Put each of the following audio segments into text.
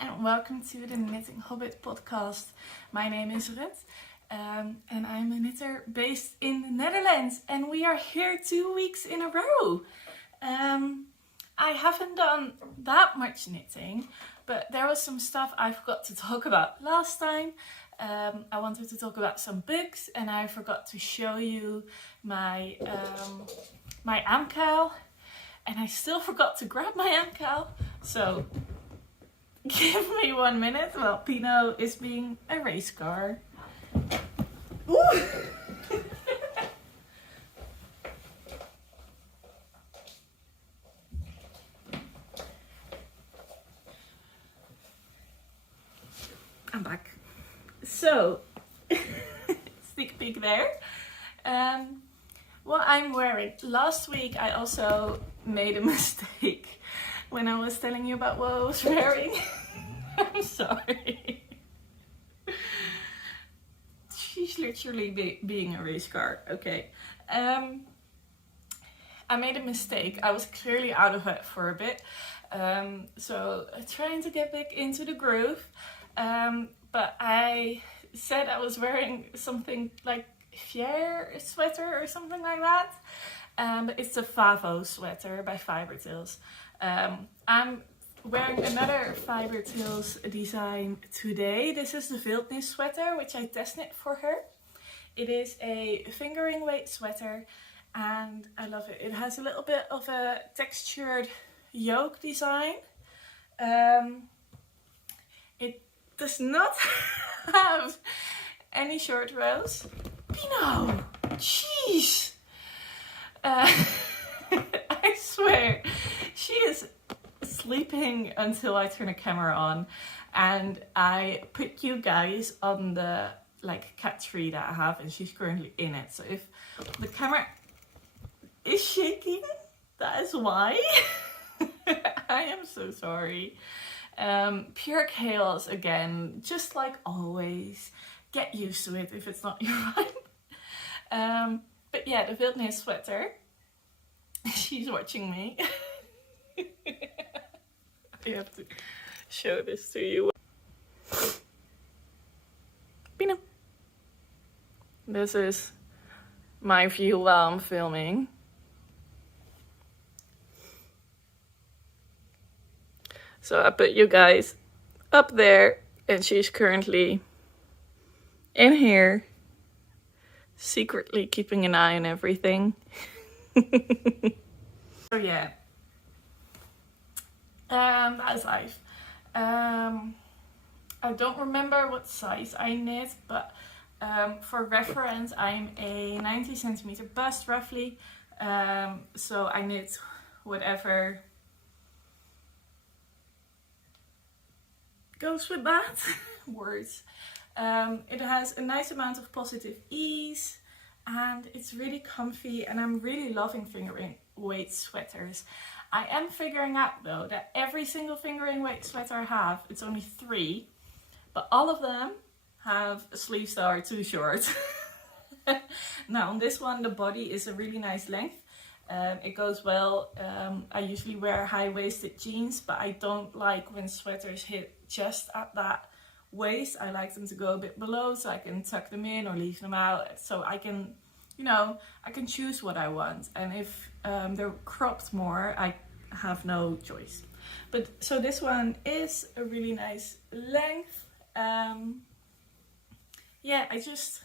and welcome to the Knitting Hobbit podcast. My name is Rut and I'm a knitter based in the Netherlands, and we are here 2 weeks in a row. I haven't done that much knitting, but there was some stuff I forgot to talk about last time. I wanted to talk about some books and I forgot to show you my MCAL, and I still forgot to grab my MCAL, so give me 1 minute while Pino is being a race car. Ooh. I'm back. So, sneak peek there. What I'm wearing. Last week I also made a mistake when I was telling you about what I was wearing. I'm sorry. She's literally being a race car. Okay. I made a mistake. I was clearly out of it for a bit. So trying to get back into the groove. But I said I was wearing something like Fier sweater or something like that. But it's a Favo sweater by Fiber Tales. I'm wearing another Fiber Tales design today. This is the Wildnis sweater, which I test knit for her. It is a fingering weight sweater and I love it. It has a little bit of a textured yoke design. It does not have any short rows. Pino! Jeez! I swear, she is sleeping until I turn a camera on, and I put you guys on the cat tree that I have, and she's currently in it. So if the camera is shaking, that is why. I am so sorry. Pure chaos again, just like always. Get used to it if it's not your vibe. But yeah, the Wildnis sweater. She's watching me. I have to show this to you. Pino. This is my view while I'm filming. So I put you guys up there, and she's currently in here, secretly keeping an eye on everything. So yeah, that's life. I don't remember what size I knit, but for reference, I'm a 90 centimeter bust roughly. So I knit whatever goes with that. Words. It has a nice amount of positive ease and it's really comfy, and I'm really loving fingering weight sweaters. I am figuring out though that every single fingering weight sweater I have, it's only 3, but all of them have sleeves that are too short. Now on this one the body is a really nice length. It goes well. I usually wear high-waisted jeans, but I don't like when sweaters hit just at that waist. I like them to go a bit below so I can tuck them in or leave them out, so I can, I can choose what I want. And if they're cropped more, I have no choice. But so this one is a really nice length. Yeah, I just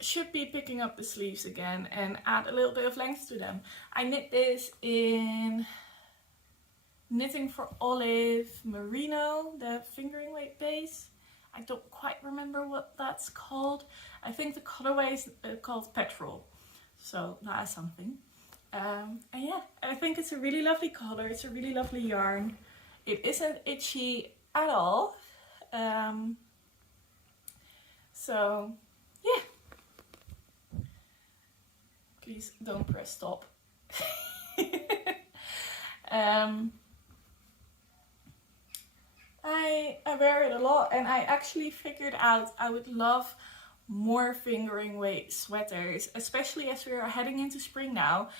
should be picking up the sleeves again and add a little bit of length to them. I knit this in Knitting for Olive Merino, the fingering weight base. I don't quite remember what that's called. I think the colorway is called Petrol, so that is something. And yeah, I think it's a really lovely color. It's a really lovely yarn. It isn't itchy at all. So yeah. Please don't press stop. I wear it a lot, and I actually figured out I would love more fingering weight sweaters, especially as we are heading into spring now.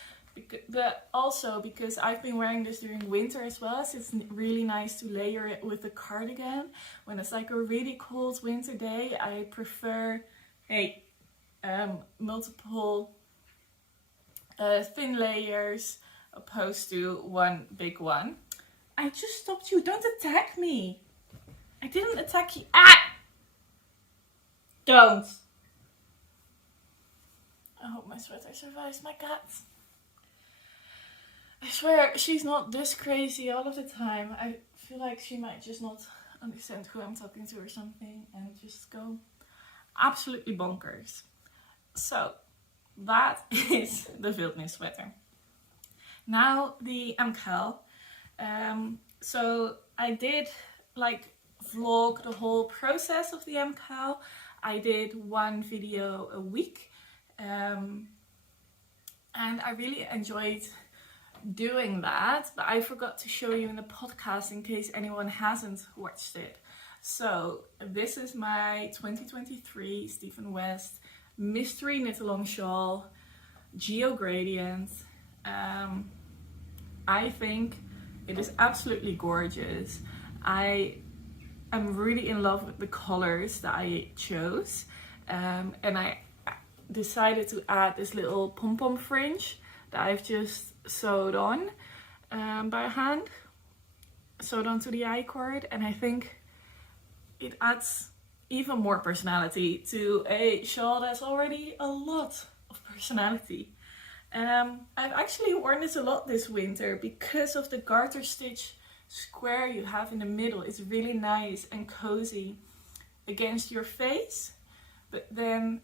But also because I've been wearing this during winter as well, so it's really nice to layer it with a cardigan. When it's like a really cold winter day, I prefer multiple thin layers opposed to one big one. I just stopped you. Don't attack me. I didn't attack you. Ah! Don't. I hope my sweater survives my cat. I swear, she's not this crazy all of the time. I feel like she might just not understand who I'm talking to or something and just go absolutely bonkers. So, that is the Wildnis sweater. Now, the MCAL. So, I did like vlog the whole process of the MCAL. I did one video a week. And I really enjoyed doing that, but I forgot to show you in the podcast in case anyone hasn't watched it. So this is my 2023 Stephen West mystery knit-along shawl, geo gradient. I think it is absolutely gorgeous. I am really in love with the colors that I chose, and I decided to add this little pom-pom fringe that I've just sewed on by hand, sewed onto the I-cord, and I think it adds even more personality to a shawl that's already a lot of personality. I've actually worn this a lot this winter because of the garter stitch square you have in the middle. It's really nice and cozy against your face, but then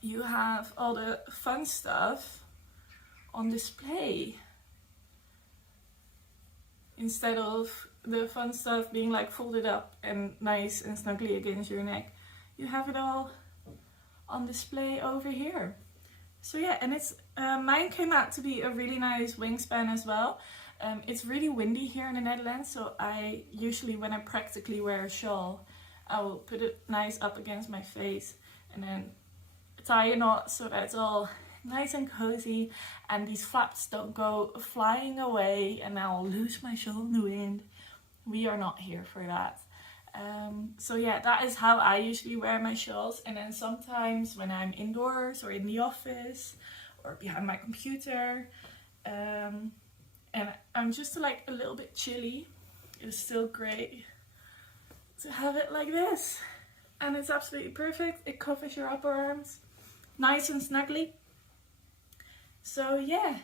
you have all the fun stuff on display instead of the fun stuff being like folded up and nice and snugly against your neck. You have it all on display over here. So yeah, and it's mine came out to be a really nice wingspan as well. It's really windy here in the Netherlands, so I usually, when I practically wear a shawl, I will put it nice up against my face and then tie a knot so that it's all nice and cozy and these flaps don't go flying away and I'll lose my shawl in the wind. We are not here for that. So yeah, that is how I usually wear my shawls. And then sometimes when I'm indoors or in the office or behind my computer, and I'm just like a little bit chilly, it's still great to have it like this. And it's absolutely perfect. It covers your upper arms nice and snugly. So yeah,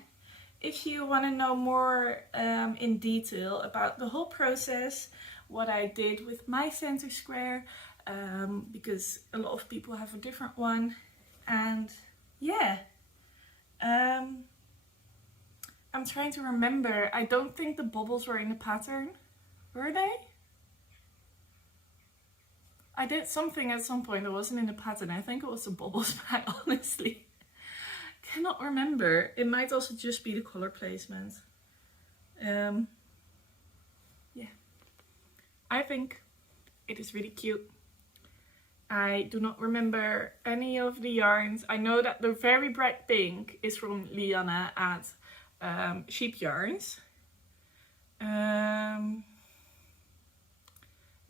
if you want to know more in detail about the whole process, what I did with my center square, because a lot of people have a different one, and yeah, I'm trying to remember. I don't think the bubbles were in the pattern, were they? I did something at some point that wasn't in the pattern. I think it was the bubbles, but I honestly cannot remember. It might also just be the color placement. Yeah, I think it is really cute. I do not remember any of the yarns. I know that the very bright pink is from Liana at Sheep Yarns.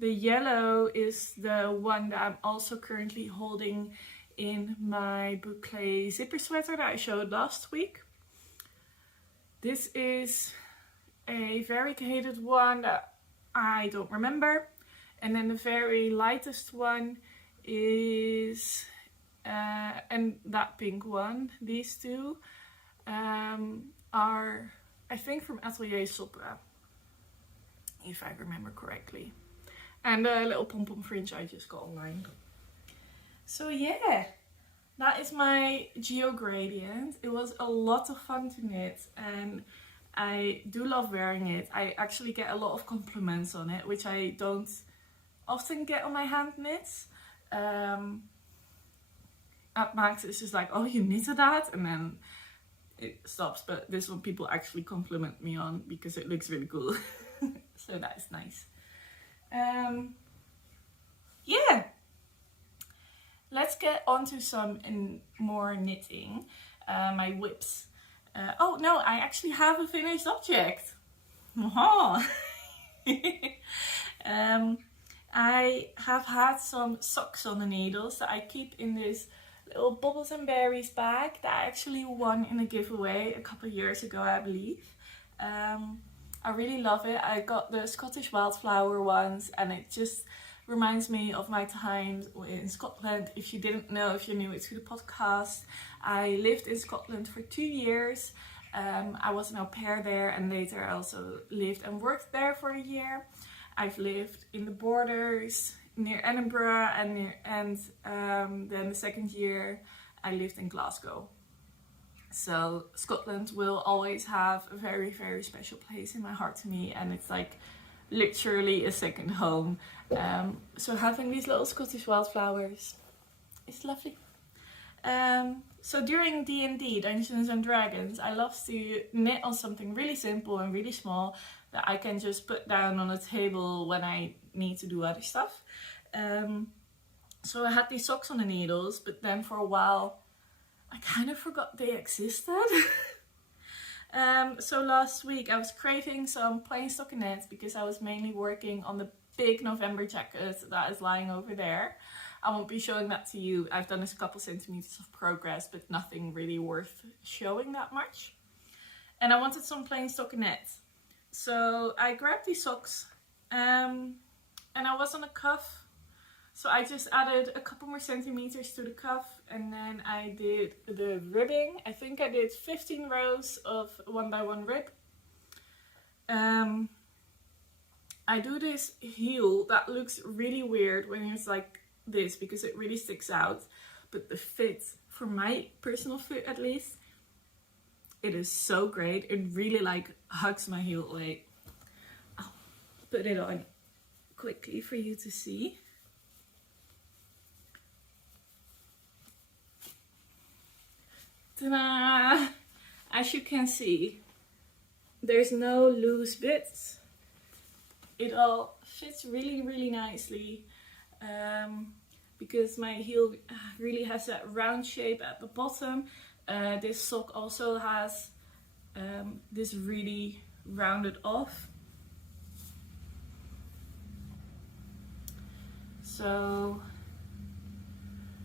The yellow is the one that I'm also currently holding in my boucle zipper sweater that I showed last week. This is a variegated one that I don't remember. And then the very lightest one is, and that pink one, these two are, I think, from Atelier Sopra, if I remember correctly. And the little pom-pom fringe I just got online. So yeah, that is my geo gradient. It was a lot of fun to knit and I do love wearing it. I actually get a lot of compliments on it, which I don't often get on my hand knits. At Max it's just like, oh, you knitted that, and then it stops. But this one people actually compliment me on because it looks really cool. So that is nice. Yeah, let's get on to some more knitting. my whips. Oh no, I actually have a finished object. I have had some socks on the needles that I keep in this little Bubbles and Berries bag that I actually won in a giveaway a couple of years ago, I believe. I really love it. I got the Scottish wildflower ones, and it just reminds me of my time in Scotland. If you didn't know, if you're new to the podcast, I lived in Scotland for 2 years. I was an au pair there, and later I also lived and worked there for a year. I've lived in the borders near Edinburgh, and then the second year I lived in Glasgow. So Scotland will always have a very, very special place in my heart to me, and it's like literally a second home. So having these little Scottish wildflowers is lovely. So during D&D, Dungeons and Dragons, I love to knit on something really simple and really small that I can just put down on a table when I need to do other stuff. So I had these socks on the needles, but then for a while I kind of forgot they existed. So last week I was craving some plain stockinettes because I was mainly working on the big November jacket that is lying over there. I won't be showing that to you. I've done a couple centimeters of progress, but nothing really worth showing that much. And I wanted some plain stockinettes. So I grabbed these socks and I was on a cuff. So I just added a couple more centimeters to the cuff, and then I did the ribbing. I think I did 15 rows of 1x1 rib. I do this heel that looks really weird when it's like this because it really sticks out, but the fit, for my personal fit at least, it is so great. It really like hugs my heel. Wait, I'll put it on quickly for you to see. Ta-da! As you can see, there's no loose bits. It all fits really, really nicely. Because my heel really has that round shape at the bottom. This sock also has this really rounded off. So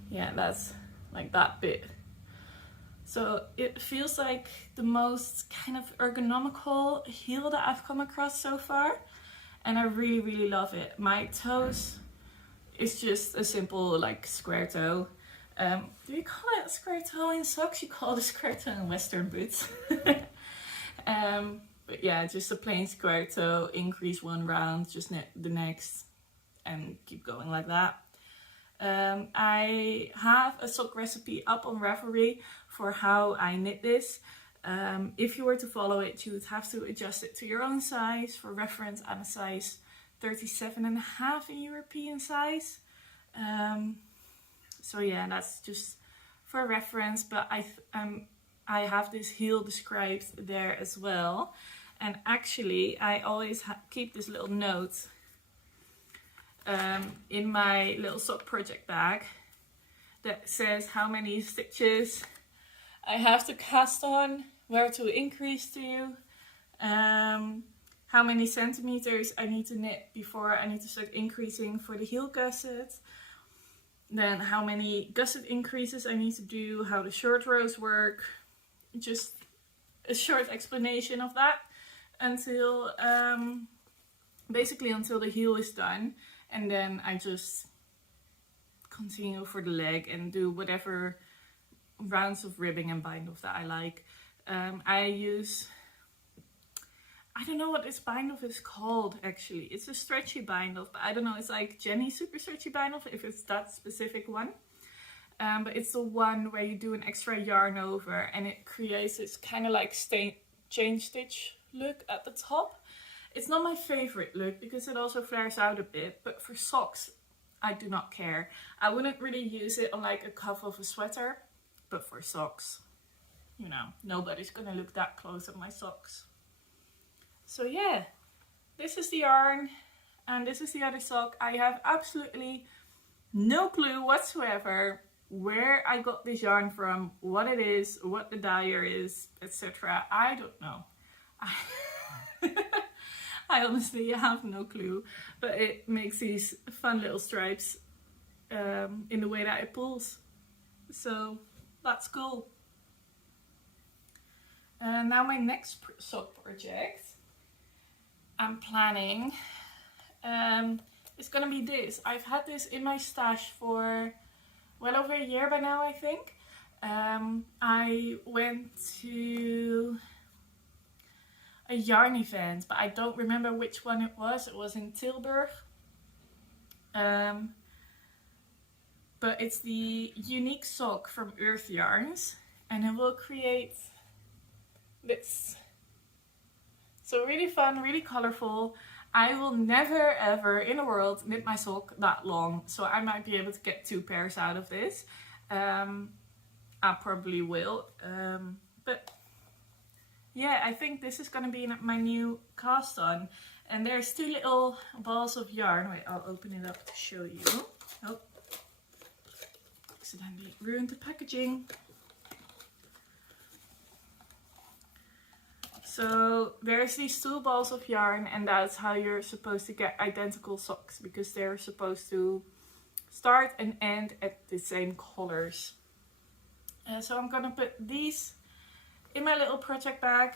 yeah, that's like that bit. So it feels like the most kind of ergonomical heel that I've come across so far. And I really, really love it. My toes, it's just a simple like square toe. Do you call it a square toe in socks? You call it a square toe in Western boots. But yeah, just a plain square toe, increase one round, just knit the next, and keep going like that. I have a sock recipe up on Ravelry for how I knit this. If you were to follow it, you would have to adjust it to your own size. For reference, I'm a size 37.5 in European size. So yeah, that's just for reference, but I have this heel described there as well. And actually, I always keep this little note in my little sock project bag that says how many stitches I have to cast on, where to increase to, how many centimeters I need to knit before I need to start increasing for the heel gusset, then how many gusset increases I need to do, how the short rows work, just a short explanation of that until basically until the heel is done. And then I just continue for the leg and do whatever rounds of ribbing and bind off that I like. I use, I don't know what this bind off is called actually. It's a stretchy bind off, but I don't know, it's like Jenny super stretchy bind off if it's that specific one. But it's the one where you do an extra yarn over and it creates this kind of like chain stitch look at the top. It's not my favorite look because it also flares out a bit, but for socks, I do not care. I wouldn't really use it on like a cuff of a sweater, but for socks, you know, nobody's gonna look that close at my socks. So yeah, this is the yarn and this is the other sock. I have absolutely no clue whatsoever where I got this yarn from, what it is, what the dyer is, etc. I don't know. I honestly have no clue, but it makes these fun little stripes in the way that it pulls. So that's cool. Now my next sock project I'm planning is gonna be this. I've had this in my stash for well over a year by now, I think. I went to a yarn event, but I don't remember which one it was. It was in Tilburg. But it's the unique sock from Earth Yarns, and it will create this. So really fun, really colorful. I will never ever in the world knit my sock that long, so I might be able to get 2 pairs out of this. I probably will, but yeah, I think this is gonna be my new cast on. And there's 2 little balls of yarn. Wait, I'll open it up to show you. Oh, accidentally ruined the packaging. So there's these 2 balls of yarn, and that's how you're supposed to get identical socks, because they're supposed to start and end at the same colors. So I'm gonna put these in my little project bag,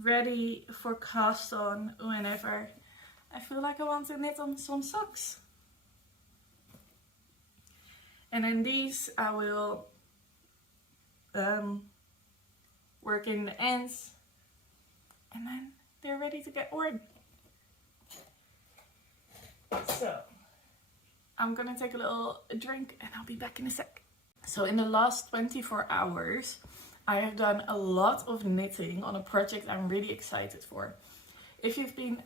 ready for cast on whenever I feel like I want to knit on some socks. And then these I will work in the ends, and then they're ready to get worn. So I'm gonna take a little drink and I'll be back in a sec. So in the last 24 hours I have done a lot of knitting on a project I'm really excited for. If you've been,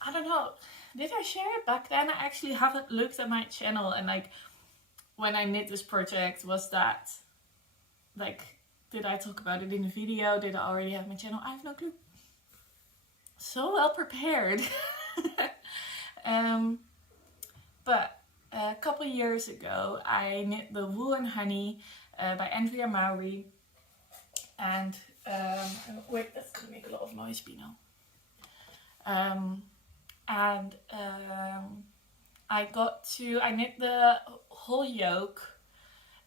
I don't know, did I share it back then? I actually haven't looked at my channel, and like when I knit this project, was that like, did I talk about it in the video? Did I already have my channel? I have no clue. So well prepared. But a couple years ago I knit the Wool and Honey by Andrea Mowry. And wait, that's gonna make a lot of noise, Bino. I knit the whole yoke,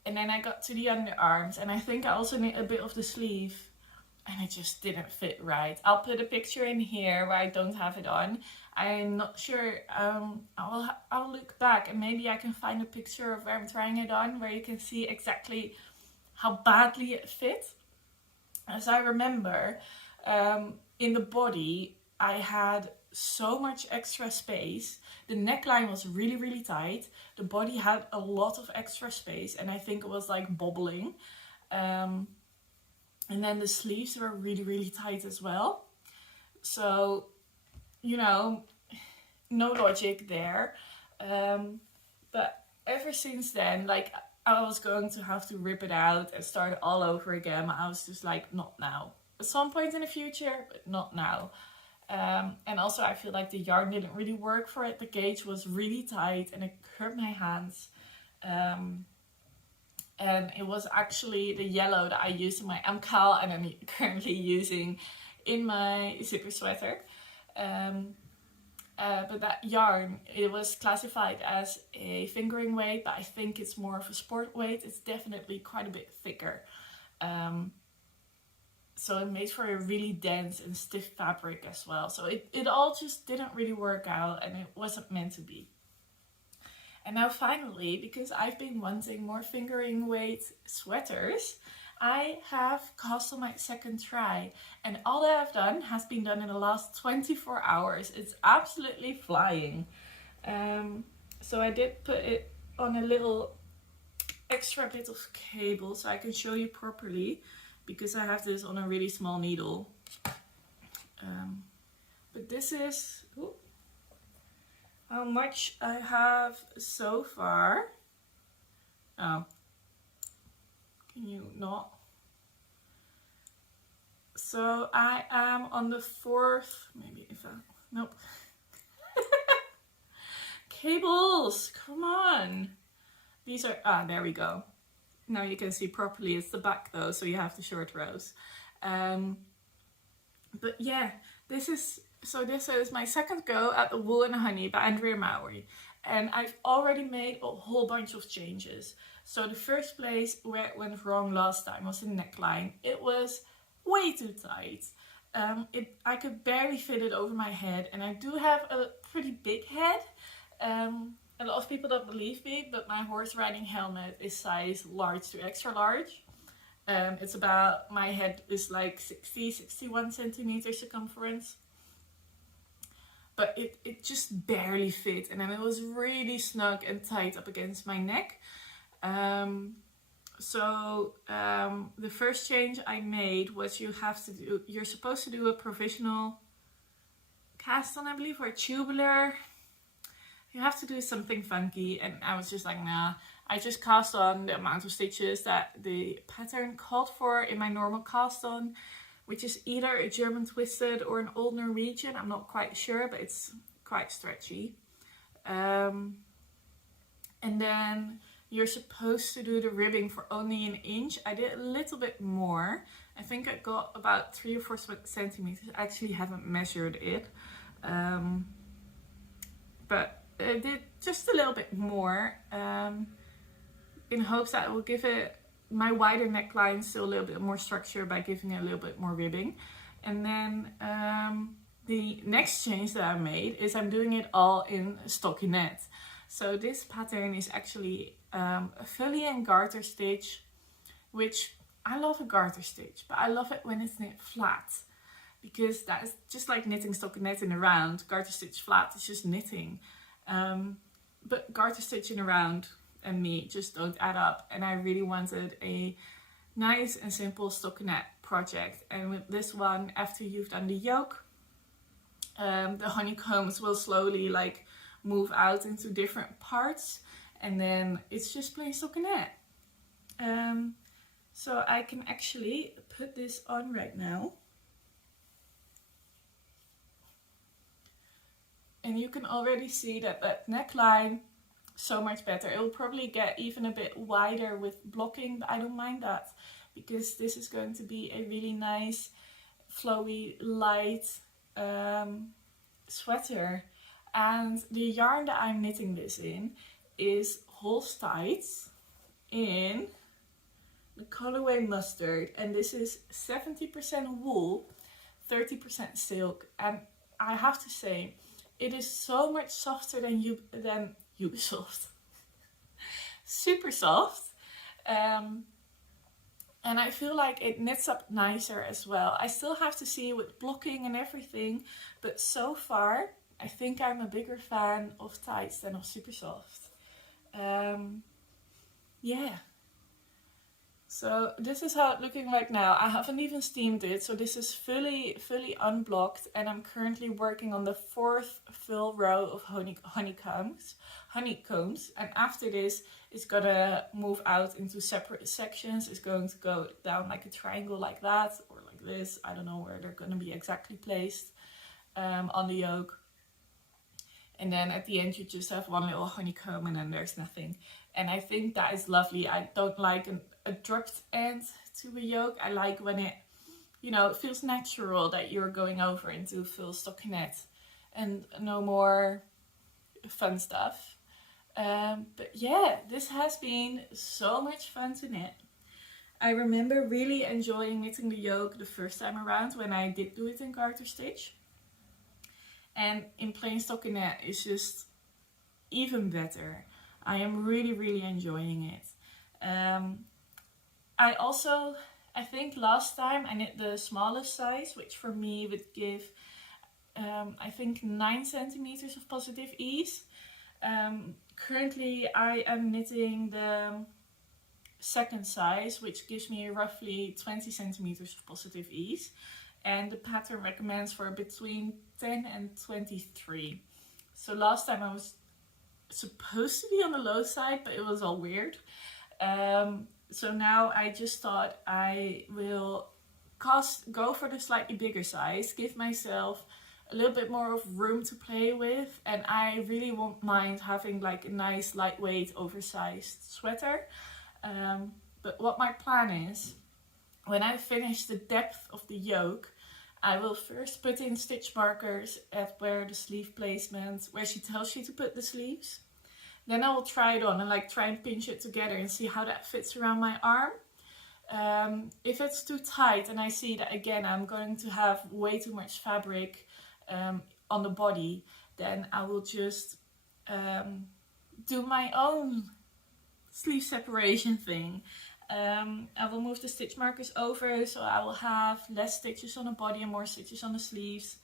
and then I got to the underarms, and I think I also knit a bit of the sleeve, and it just didn't fit right. I'll put a picture in here where I don't have it on. I'm not sure. I'll look back and maybe I can find a picture of where I'm trying it on, where you can see exactly how badly it fit. As I remember, in the body I had so much extra space. The neckline was really, really tight. The body had a lot of extra space, and I think it was like bobbling. And then the sleeves were really, really tight as well. So, you know, no logic there. But ever since then, like, I was going to have to rip it out and start all over again. I was just like, not now. At some point in the future, but not now. And also I feel like the yarn didn't really work for it. The gauge was really tight and it hurt my hands. And it was actually the yellow that I used in my MCAL and I'm currently using in my zipper sweater. But that yarn, it was classified as a fingering weight, but I think it's more of a sport weight. It's definitely quite a bit thicker. So it made for a really dense and stiff fabric as well. So it all just didn't really work out, and it wasn't meant to be. And now finally, because I've been wanting more fingering weight sweaters, I have cast on my second try, and all that I've done has been done in the last 24 hours. It's absolutely flying. So I did put it on a little extra bit of cable so I can show you properly, because I have this on a really small needle. But this is how much I have so far. Oh. Can you not? So I am on the 4th, maybe if I, nope. Cables, come on. These are, there we go. Now you can see properly. It's the back though, so you have the short rows. But yeah, this is my second go at the Wool and Honey by Andrea Mowry. And I've already made a whole bunch of changes. So the first place where it went wrong last time was the neckline. It was way too tight. I could barely fit it over my head, and I do have a pretty big head. A lot of people don't believe me, but my horse riding helmet is size large to extra large. It's about, my head is like 61 centimeters circumference. But it just barely fit, and then it was really snug and tight up against my neck. So the first change I made was you're supposed to do a provisional cast on, I believe, or a tubular. You have to do something funky, and I was just like, nah. I just cast on the amount of stitches that the pattern called for in my normal cast on, which is either a German twisted or an old Norwegian. I'm not quite sure, but it's quite stretchy. And then you're supposed to do the ribbing for only an inch. I did a little bit more. I think I got about 3 or 4 centimeters. I actually haven't measured it. But I did just a little bit more. In hopes that it will give it my wider neckline still a little bit more structure by giving it a little bit more ribbing. And then the next change that I made is I'm doing it all in stockinette. So this pattern is actually a fully and garter stitch, which I love a garter stitch, but I love it when it's knit flat, because that is just like knitting stockinette in a round. Garter stitch flat is just knitting, but garter stitch in a round and me just don't add up, and I really wanted a nice and simple stockinette project. And with this one, after you've done the yoke, the honeycombs will slowly like move out into different parts, and then it's just plain stockinette. So I can actually put this on right now, and you can already see that that neckline so much better. It will probably get even a bit wider with blocking, but I don't mind that, because this is going to be a really nice flowy light sweater. And the yarn that I'm knitting this in is Holsteins in the colorway mustard, and this is 70% wool, 30% silk. And I have to say, it is so much softer than Ubisoft. Super soft. And I feel like it knits up nicer as well. I still have to see with blocking and everything, but so far I think I'm a bigger fan of tights than of super soft. Yeah. So this is how it's looking like now. I haven't even steamed it, so this is fully unblocked, and I'm currently working on the 4th full row of honeycombs. And after this, it's gonna move out into separate sections. It's going to go down like a triangle like that, or like this. I don't know where they're gonna be exactly placed on the yoke. And then at the end you just have one little honeycomb, and then there's nothing. And I think that is lovely. I don't like a dropped end to a yoke. I like when it, you know, it feels natural that you're going over into full stockinette and no more fun stuff. But yeah, this has been so much fun to knit. I remember really enjoying knitting the yoke the first time around when I did do it in garter stitch. And in plain stockinette it's just even better. I am really enjoying it. I think last time I knit the smallest size, which for me would give I think 9 centimeters of positive ease. Currently I am knitting the second size, which gives me roughly 20 centimeters of positive ease. And the pattern recommends for between 10 and 23. So last time I was supposed to be on the low side, but it was all weird. So now I just thought I will go for the slightly bigger size, give myself a little bit more of room to play with, and I really won't mind having like a nice lightweight oversized sweater. But what my plan is, when I finish the depth of the yoke, I will first put in stitch markers at where the sleeve placement, where she tells you to put the sleeves. Then I will try it on and like try and pinch it together and see how that fits around my arm. If it's too tight and I see that again I'm going to have way too much fabric on the body, then I will just do my own sleeve separation thing. I will move the stitch markers over, so I will have less stitches on the body and more stitches on the sleeves.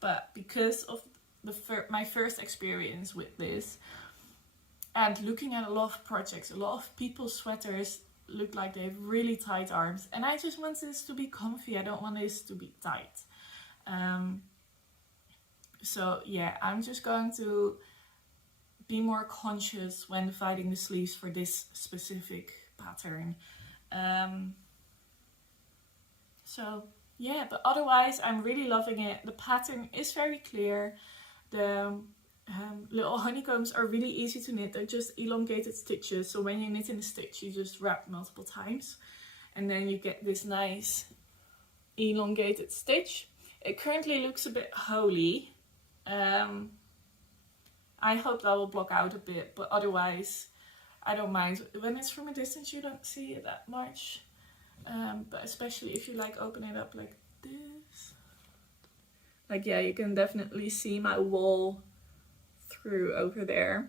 But because of my first experience with this, and looking at a lot of projects, a lot of people's sweaters look like they have really tight arms, and I just want this to be comfy. I don't want this to be tight. So yeah, I'm just going to be more conscious when dividing the sleeves for this specific pattern. So yeah, but otherwise I'm really loving it. The pattern is very clear. The little honeycombs are really easy to knit. They're just elongated stitches, so when you knit in a stitch you just wrap multiple times and then you get this nice elongated stitch. It currently looks a bit holy. I hope that will block out a bit, but otherwise I don't mind. When it's from a distance you don't see it that much, but especially if you like open it up like this, like yeah, you can definitely see my wall through over there.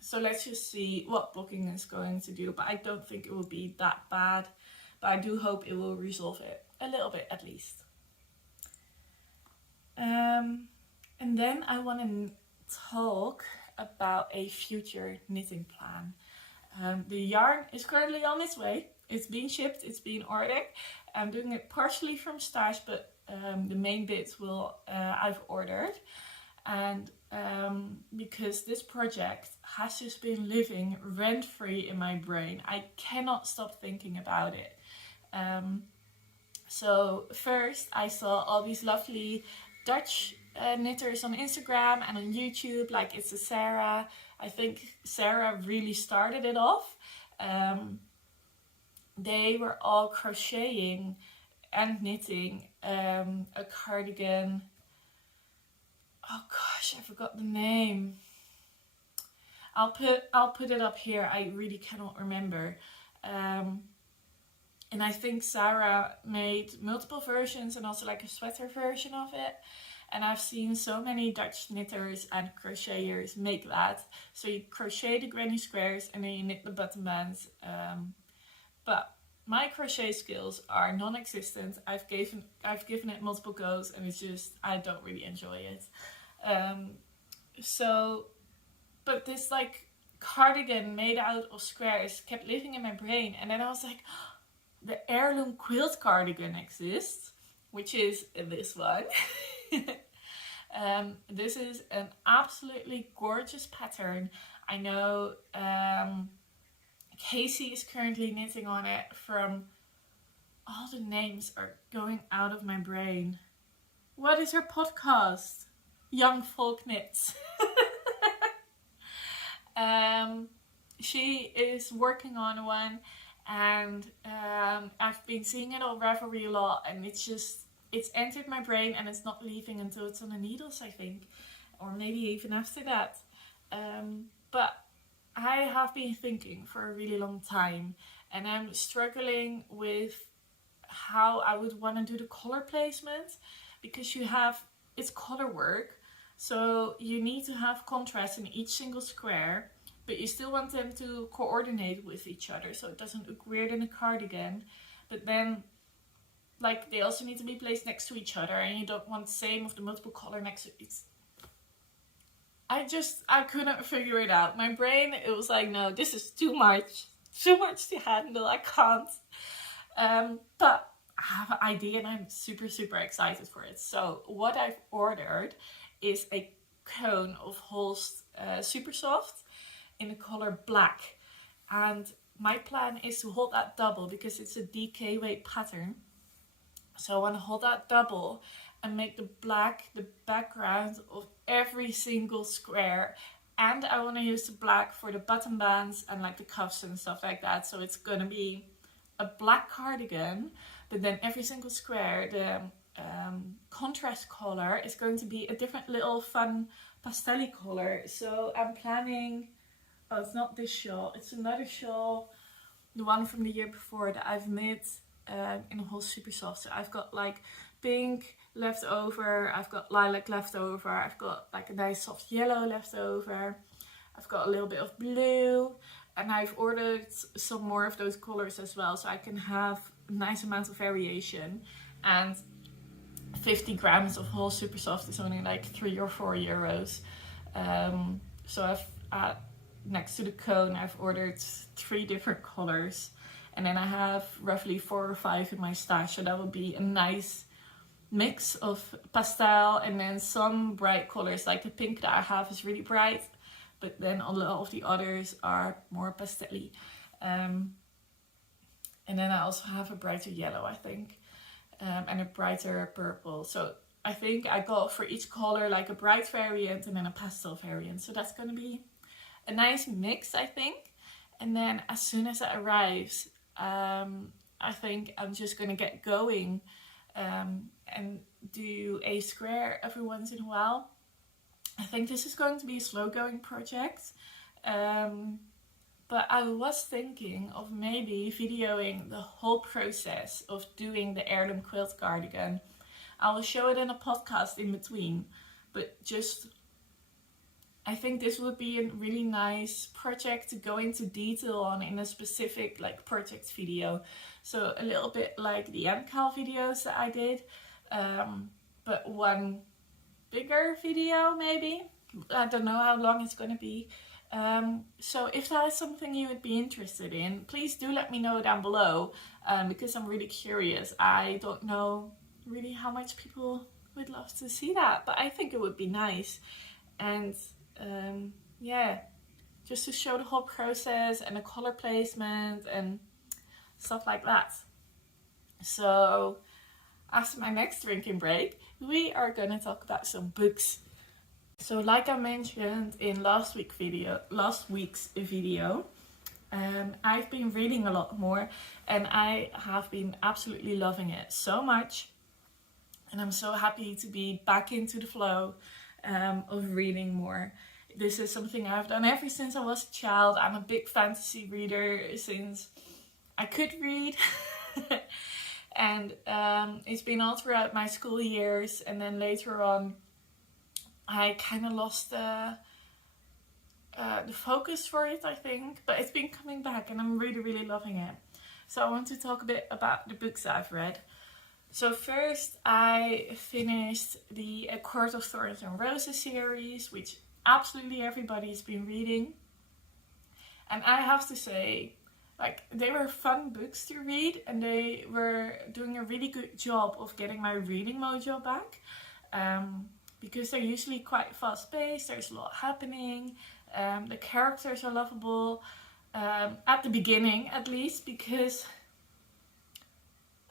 So let's just see what blocking is going to do, but I don't think it will be that bad, but I do hope it will resolve it a little bit at least. And then I want to talk about a future knitting plan. The yarn is currently on its way. It's being shipped, it's being ordered. I'm doing it partially from stash, but the main bits I've ordered. And because this project has just been living rent-free in my brain, I cannot stop thinking about it. So first I saw all these lovely Dutch knitters on Instagram and on YouTube, like it's a Sarah. I think Sarah really started it off. They were all crocheting and knitting a cardigan. Oh gosh, I forgot the name. I'll put it up here. I really cannot remember. And I think Sarah made multiple versions and also like a sweater version of it. And I've seen so many Dutch knitters and crocheters make that. So you crochet the granny squares and then you knit the button bands. But my crochet skills are non-existent. I've given it multiple goes and it's just, I don't really enjoy it. But this like cardigan made out of squares kept living in my brain. And then I was like, oh, the Heirloom quilt cardigan exists, which is this one. This is an absolutely gorgeous pattern. I know Casey is currently knitting on it. From all the names are going out of my brain. What is her podcast? Young Folk Knits. She is working on one, and I've been seeing it on Ravelry a lot, and it's entered my brain and it's not leaving until it's on the needles, I think, or maybe even after that. But I have been thinking for a really long time, and I'm struggling with how I would want to do the color placement, because it's color work, so you need to have contrast in each single square, but you still want them to coordinate with each other so it doesn't look weird in a cardigan. But then like they also need to be placed next to each other, and you don't want the same of the multiple color next to it. I couldn't figure it out. My brain, it was like, no, this is too much to handle, I can't. But I have an idea and I'm super, super excited for it. So what I've ordered is a cone of Holst Super Soft in the color black. And my plan is to hold that double because it's a DK weight pattern. So I want to hold that double and make the black the background of every single square. And I want to use the black for the button bands and like the cuffs and stuff like that. So it's going to be a black cardigan, but then every single square, the contrast color is going to be a different little fun pastel color. So I'm planning, oh, it's not this shawl, it's another shawl, the one from the year before that I've made in a whole super soft. So I've got like pink left over, I've got lilac left over, I've got like a nice soft yellow left over, I've got a little bit of blue, and I've ordered some more of those colors as well, so I can have a nice amount of variation. And 50 grams of whole super soft is only like 3 or 4 euros. So I've next to the cone I've ordered 3 different colors, and then I have roughly 4 or 5 in my stash, so that will be a nice mix of pastel and then some bright colors. Like the pink that I have is really bright, but then a lot of the others are more pastel-y. And then I also have a brighter yellow, I think, and a brighter purple. So I think I got for each color like a bright variant and then a pastel variant. So that's going to be a nice mix, I think. And then as soon as it arrives, I think I'm just going to get going and do a square every once in a while. I think this is going to be a slow going project, but I was thinking of maybe videoing the whole process of doing the Heirloom quilt cardigan. I will show it in a podcast in between, but just I think this would be a really nice project to go into detail on in a specific like project video. So a little bit like the MCAL videos that I did, but one bigger video maybe. I don't know how long it's going to be. So if that is something you would be interested in, please do let me know down below, because I'm really curious. I don't know really how much people would love to see that, but I think it would be nice. And yeah, just to show the whole process and the color placement and stuff like that. So after my next drinking break, we are going to talk about some books. So like I mentioned in last week's video, I've been reading a lot more, and I have been absolutely loving it so much. And I'm so happy to be back into the flow of reading more. This is something I've done ever since I was a child. I'm a big fantasy reader since I could read. And it's been all throughout my school years, and then later on I kind of lost the focus for it, I think, but it's been coming back and I'm really, really loving it. So I want to talk a bit about the books I've read. So first I finished the A Court of Thorns and Roses series, which absolutely everybody's been reading. And I have to say, like, they were fun books to read, and they were doing a really good job of getting my reading mojo back. Because they're usually quite fast paced, there's a lot happening, the characters are lovable, at the beginning at least, because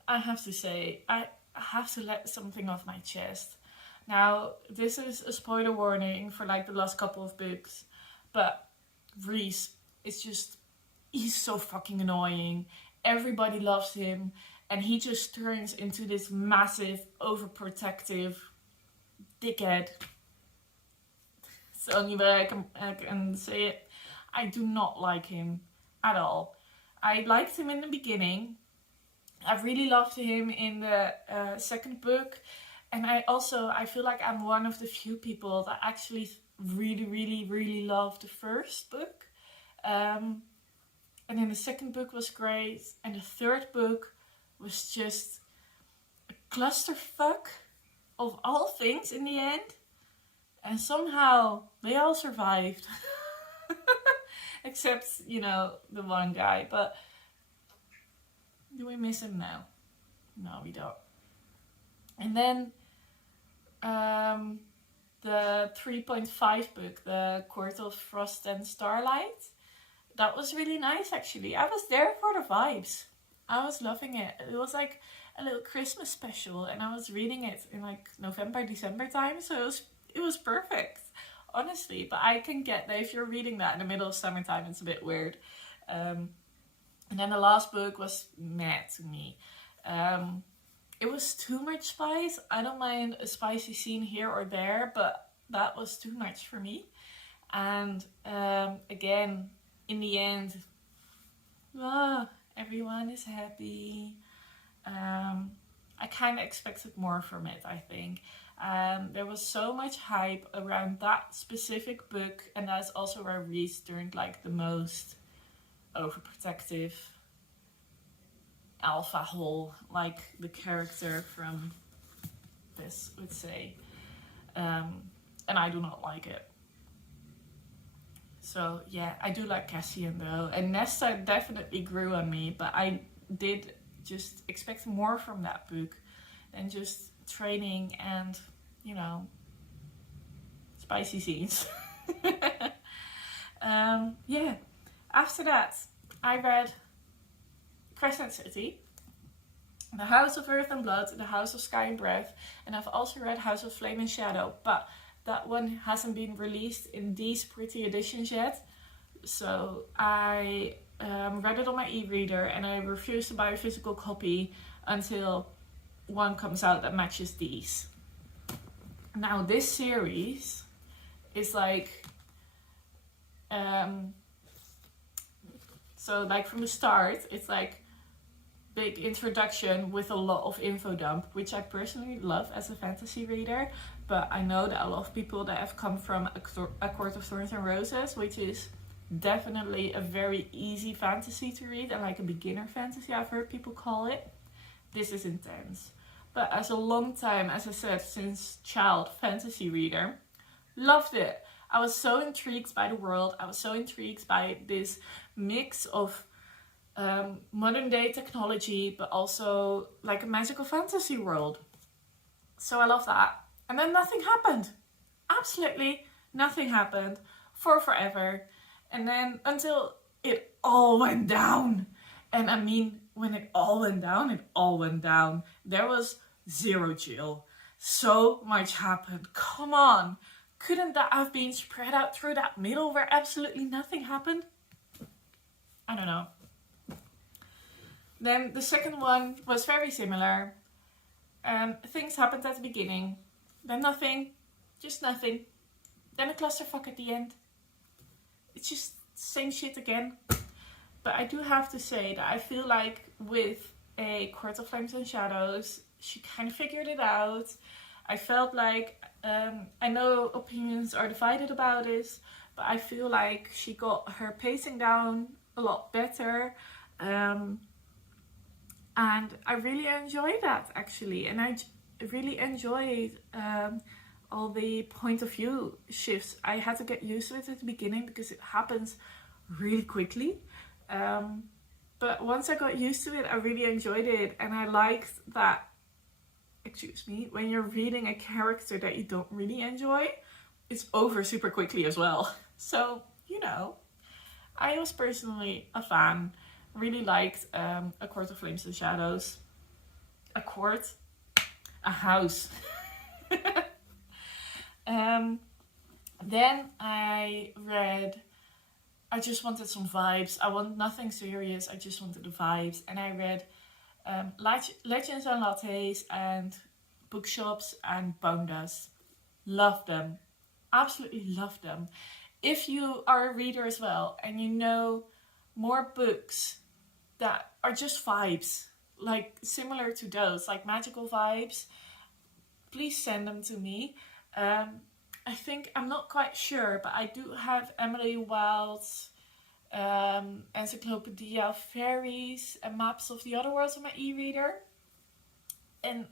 I have to say, I have to let something off my chest. Now, this is a spoiler warning for like the last couple of books, but Reese is just, he's so fucking annoying. Everybody loves him, and he just turns into this massive, overprotective dickhead. It's the only way I can say it. I do not like him at all. I liked him in the beginning. I really loved him in the second book. And I feel like I'm one of the few people that actually really, really, really loved the first book. And then the second book was great. And the third book was just a clusterfuck of all things in the end. And somehow they all survived. Except, you know, the one guy. But do we miss him now? No, we don't. And then the 3.5 book, The Court of Frost and Starlight, that was really nice actually. I was there for the vibes. I was loving it. It was like a little Christmas special, and I was reading it in like November, December time, so it was perfect, honestly. But I can get that if you're reading that in the middle of summertime, it's a bit weird. And then the last book was meh to me. It was too much spice. I don't mind a spicy scene here or there, but that was too much for me. And again, in the end, everyone is happy. I kind of expected more from it, I think. There was so much hype around that specific book, and that's also where Reese turned like the most overprotective alpha hole, like the character from this would say. And I do not like it. So yeah, I do like Cassian though, and Nesta definitely grew on me, but I did just expect more from that book than just training and, you know, spicy scenes. Yeah, after that I read Crescent City, The House of Earth and Blood, The House of Sky and Breath, and I've also read House of Flame and Shadow, but that one hasn't been released in these pretty editions yet. So I read it on my e-reader, and I refuse to buy a physical copy until one comes out that matches these. Now this series is like, so like from the start, it's like big introduction with a lot of info dump, which I personally love as a fantasy reader. But I know that a lot of people that have come from A Court of Thorns and Roses, which is definitely a very easy fantasy to read, and like a beginner fantasy, I've heard people call it. This is intense. But as a long time, as I said, since child fantasy reader, loved it. I was so intrigued by the world. I was so intrigued by this mix of modern day technology, but also like a magical fantasy world. So I love that. And then nothing happened. Absolutely nothing happened for forever. And then until it all went down. And I mean, when it all went down, it all went down. There was zero chill. So much happened. Come on. Couldn't that have been spread out through that middle where absolutely nothing happened? I don't know. Then the second one was very similar. Things happened at the beginning. Then nothing. Just nothing. Then a clusterfuck at the end. It's just same shit again. But I do have to say that I feel like with A Court of Flames and Shadows, she kind of figured it out. I felt like, I know opinions are divided about this, but I feel like she got her pacing down a lot better. And I really enjoyed that, actually. And I really enjoyed all the point of view shifts. I had to get used to it at the beginning because it happens really quickly. But once I got used to it, I really enjoyed it. And I liked that, when you're reading a character that you don't really enjoy, it's over super quickly as well. So, you know, I was personally a fan. Really liked A Court of Flames and Shadows. A court? A house. Then I read, I just wanted some vibes. I want nothing serious, I just wanted the vibes. And I read Legends and Lattes and Bookshops and Bone Dust. Love them. Absolutely love them. If you are a reader as well and you know more books that are just vibes, like similar to those, like magical vibes, please send them to me. I think, I'm not quite sure, but I do have Emily Wilde's Encyclopedia of Fairies and Maps of the Other Worlds on my e-reader. And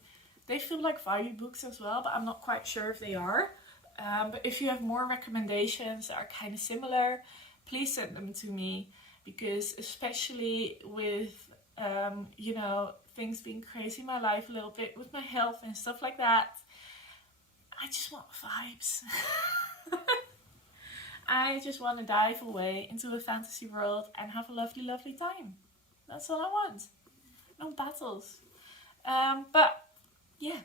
they feel like vibey books as well, but I'm not quite sure if they are. But if you have more recommendations that are kind of similar, please send them to me. Because especially with, you know, things being crazy in my life a little bit with my health and stuff like that, I just want vibes. I just want to dive away into a fantasy world and have a lovely, lovely time. That's all I want. No battles. But yeah,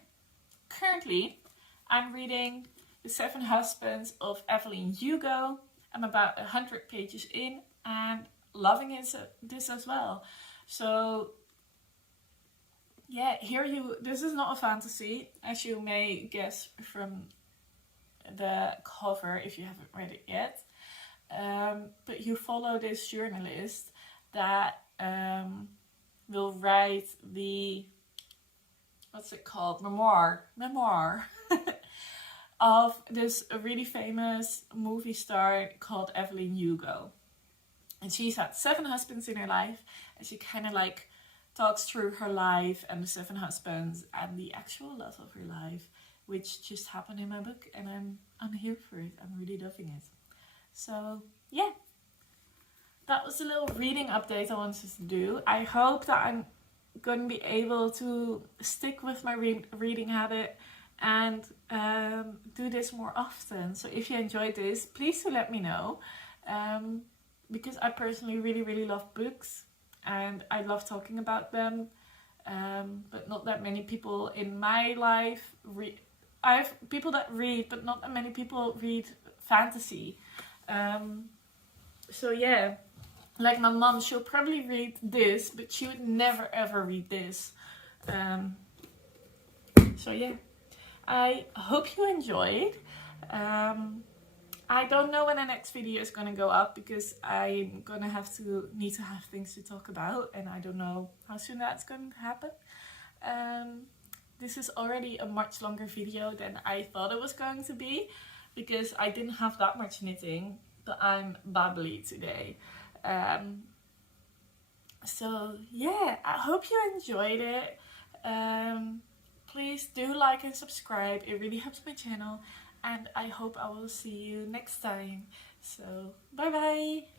currently I'm reading The Seven Husbands of Evelyn Hugo. I'm about 100 pages in and loving this as well. So yeah, this is not a fantasy, as you may guess from the cover if you haven't read it yet. But you follow this journalist that will write the, what's it called, memoir of this really famous movie star called Evelyn Hugo. And she's had 7 husbands in her life, and she kind of like talks through her life and the 7 husbands and the actual love of her life, which just happened in my book, and I'm here for it. I'm really loving it. So yeah, that was a little reading update I wanted to do. I hope that I'm going to be able to stick with my reading habit and do this more often. So if you enjoyed this, please do let me know, because I personally really love books and I love talking about them, but not that many people in my life read. I have people that read, but not that many people read fantasy. So yeah, like my mom, she'll probably read this, but she would never ever read this. So yeah, I hope you enjoyed. I don't know when the next video is gonna go up, because I'm gonna need to have things to talk about, and I don't know how soon that's going to happen. This is already a much longer video than I thought it was going to be, because I didn't have that much knitting, but I'm babbly today. So yeah, I hope you enjoyed it. Please do like and subscribe, it really helps my channel, and I hope I will see you next time. So bye bye!